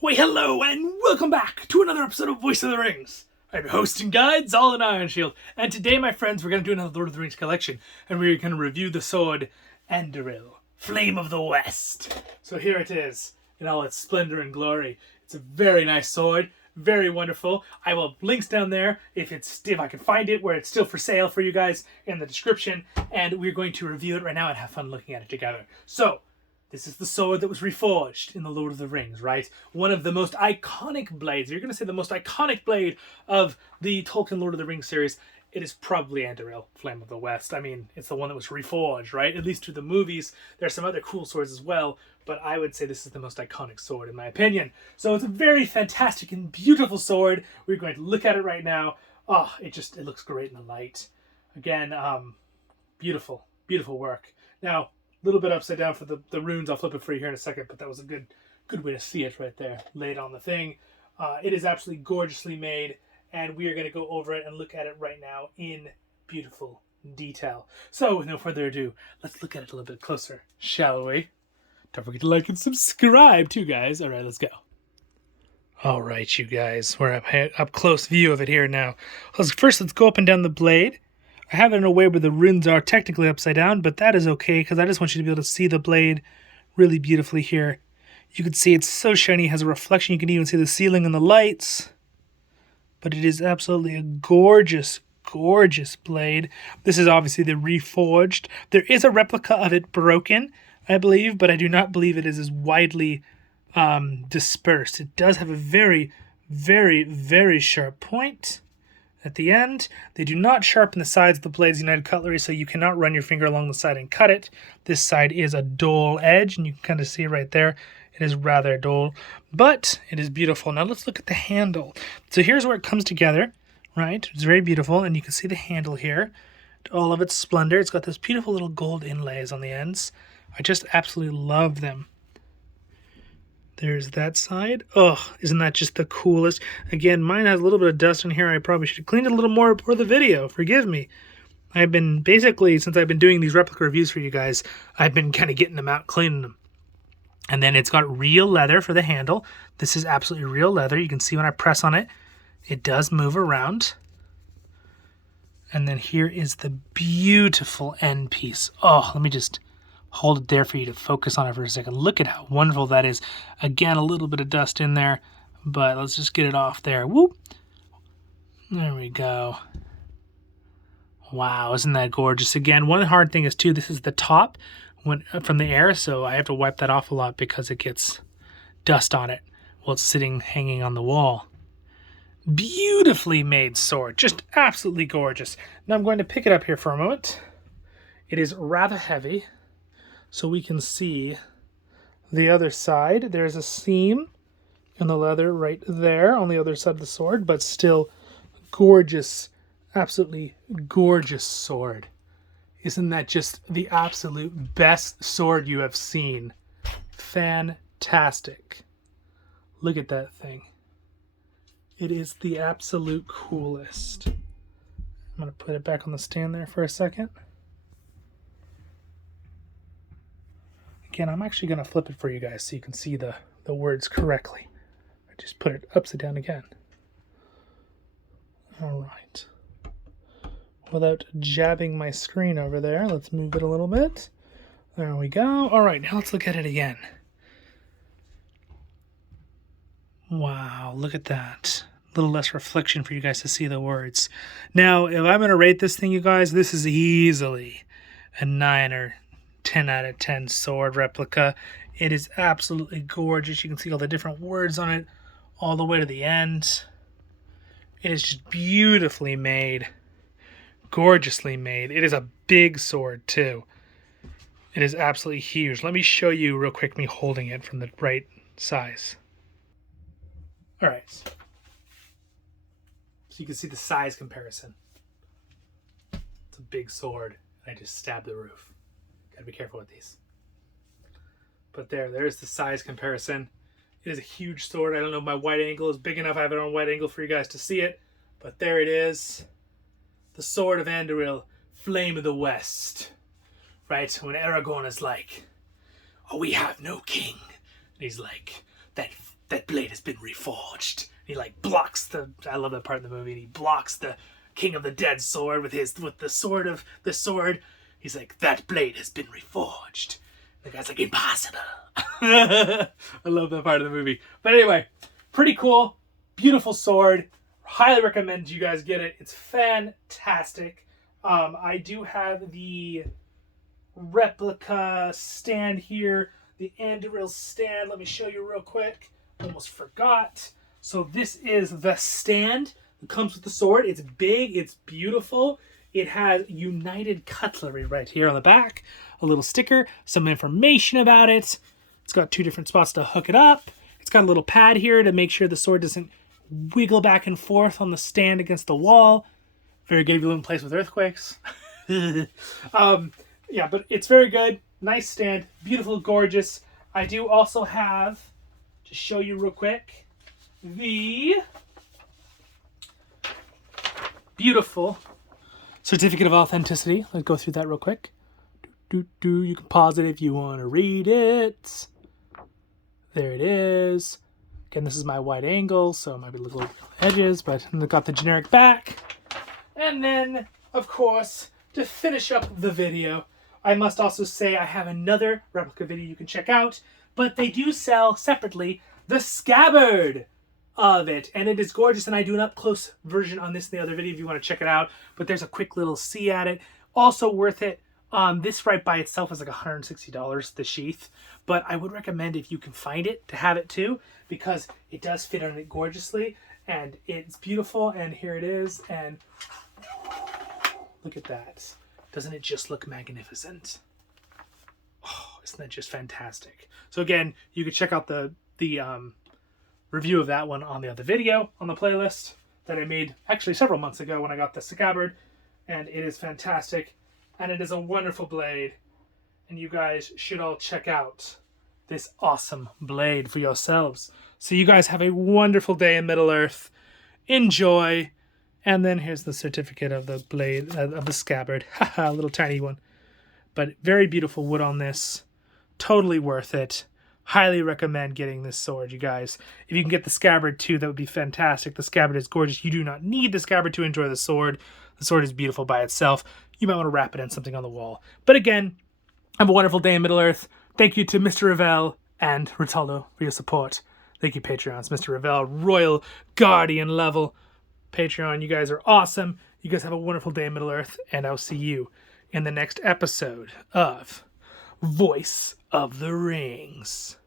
Why, hello, and welcome back to another episode of Voice of the Rings. I'm your host and guide, Zollin Ironshield, and today, my friends, we're going to do another Lord of the Rings collection, and we're going to review the sword Anduril, Flame of the West. So here it is, in all its splendor and glory. It's a very nice sword, very wonderful. I will have links down there if I can find it, where it's still for sale for you guys in the description, and we're going to review it right now and have fun looking at it together. So, this is the sword that was reforged in the Lord of the Rings, right? One of the most iconic blades. You're going to say the most iconic blade of the Tolkien Lord of the Rings series. It is probably Anduril, Flame of the West. I mean, it's the one that was reforged, right? At least through the movies. There's some other cool swords as well, but I would say this is the most iconic sword in my opinion. So it's a very fantastic and beautiful sword. We're going to look at it right now. Oh, it looks great in the light. Again, beautiful, beautiful work. Now, a little bit upside down for the runes. I'll flip it for you here in a second, but that was a good way to see it right there, laid on the thing. It is absolutely gorgeously made, and we are going to go over it and look at it right now in beautiful detail. So, with no further ado, let's look at it a little bit closer, shall we? Don't forget to like and subscribe too, guys. All right, let's go. All right, you guys, we're up close view of it here now. First, let's go up and down the blade. I have it in a way where the runes are technically upside down, but that is okay because I just want you to be able to see the blade really beautifully here. You can see it's so shiny, it has a reflection. You can even see the ceiling and the lights. But it is absolutely a gorgeous, gorgeous blade. This is obviously the reforged. There is a replica of it broken, I believe, but I do not believe it is as widely dispersed. It does have a very, very, very sharp point at the end. They do not sharpen the sides of the blades United Cutlery, so you cannot run your finger along the side and cut it. This side is a dull edge, and you can kind of see right there, it is rather dull, but it is beautiful. Now let's look at the handle. So here's where it comes together, right? It's very beautiful, and you can see the handle here, all of its splendor. It's got this beautiful little gold inlays on the ends. I just absolutely love them. There's that side. Oh, isn't that just the coolest? Again, mine has a little bit of dust in here. I probably should have cleaned it a little more for the video. Forgive me. I've been, basically, since I've been doing these replica reviews for you guys, I've been kind of getting them out, cleaning them. And then it's got real leather for the handle. This is absolutely real leather. You can see when I press on it, it does move around. And then here is the beautiful end piece. Oh, let me just hold it there for you to focus on it for a second. Look at how wonderful that is. Again, a little bit of dust in there, but let's just get it off there. Whoop. There we go. Wow, isn't that gorgeous? Again, one hard thing is, too, this is the top from the air, so I have to wipe that off a lot because it gets dust on it while it's hanging on the wall. Beautifully made sword. Just absolutely gorgeous. Now I'm going to pick it up here for a moment. It is rather heavy, so we can see the other side. There's a seam in the leather right there on the other side of the sword, but still gorgeous, absolutely gorgeous sword. Isn't that just the absolute best sword you have seen? Fantastic. Look at that thing. It is the absolute coolest. I'm going to put it back on the stand there for a second. Again, I'm actually going to flip it for you guys so you can see the words correctly. I just put it upside down again. All right. Without jabbing my screen over there, let's move it a little bit. There we go. All right, now let's look at it again. Wow, look at that. A little less reflection for you guys to see the words. Now, if I'm going to rate this thing, you guys, this is easily a 9 or 10 out of 10 sword replica. It is absolutely gorgeous. You can see all the different words on it all the way to the end. It is just beautifully made. Gorgeously made. It is a big sword too. It is absolutely huge. Let me show you real quick me holding it from the right size. All right. So you can see the size comparison. It's a big sword. I just stabbed the roof. Gotta be careful with these. But there's the size comparison. It is a huge sword. I don't know if my wide angle is big enough. I have it on wide angle for you guys to see it. But there it is. The sword of Anduril, Flame of the West. Right? When Aragorn is like, oh, we have no king. And he's like, that blade has been reforged. He like blocks the, I love that part of the movie, and he blocks the King of the Dead sword with the sword of the sword. He's like, that blade has been reforged. The guy's like, impossible. I love that part of the movie. But anyway, pretty cool, beautiful sword. Highly recommend you guys get it. It's fantastic. I do have the replica stand here, the Anduril stand. Let me show you real quick. Almost forgot. So this is the stand that comes with the sword. It's big, it's beautiful. It has United Cutlery right here on the back. A little sticker, some information about it. It's got 2 different spots to hook it up. It's got a little pad here to make sure the sword doesn't wiggle back and forth on the stand against the wall. Very good if you live in a place with earthquakes. Yeah, but it's very good. Nice stand. Beautiful, gorgeous. I do also have, to show you real quick, the beautiful certificate of authenticity. Let's go through that real quick. You can pause it if you want to read it. There it is. Again, this is my wide angle, so it might be a little edges, but I've got the generic back. And then, of course, to finish up the video, I must also say I have another replica video you can check out, but they do sell separately the scabbard of it, and it is gorgeous, and I do an up-close version on this in the other video if you want to check it out, but there's a quick little see at it. Also worth it. This right by itself is like $160, the sheath, but I would recommend, if you can find it, to have it too, because it does fit on it gorgeously, and it's beautiful, and here it is, and look at that. Doesn't it just look magnificent? Oh, isn't that just fantastic? So again, you can check out the review of that one on the other video on the playlist that I made actually several months ago when I got the scabbard, and it is fantastic, and it is a wonderful blade, and you guys should all check out this awesome blade for yourselves. So you guys have a wonderful day in Middle-earth. Enjoy. And then here's the certificate of the blade, of the scabbard. Haha, a little tiny one. But very beautiful wood on this. Totally worth it. Highly recommend getting this sword, you guys. If you can get the scabbard too, that would be fantastic. The scabbard is gorgeous. You do not need the scabbard to enjoy the sword. The sword is beautiful by itself. You might want to wrap it in something on the wall. But again, have a wonderful day in Middle-earth. Thank you to MrRevel and Rataldo for your support. Thank you, Patreons. MrRevel, Royal Guardian level. Patreon, you guys are awesome. You guys have a wonderful day in Middle-earth, and I'll see you in the next episode of Voice of the Rings.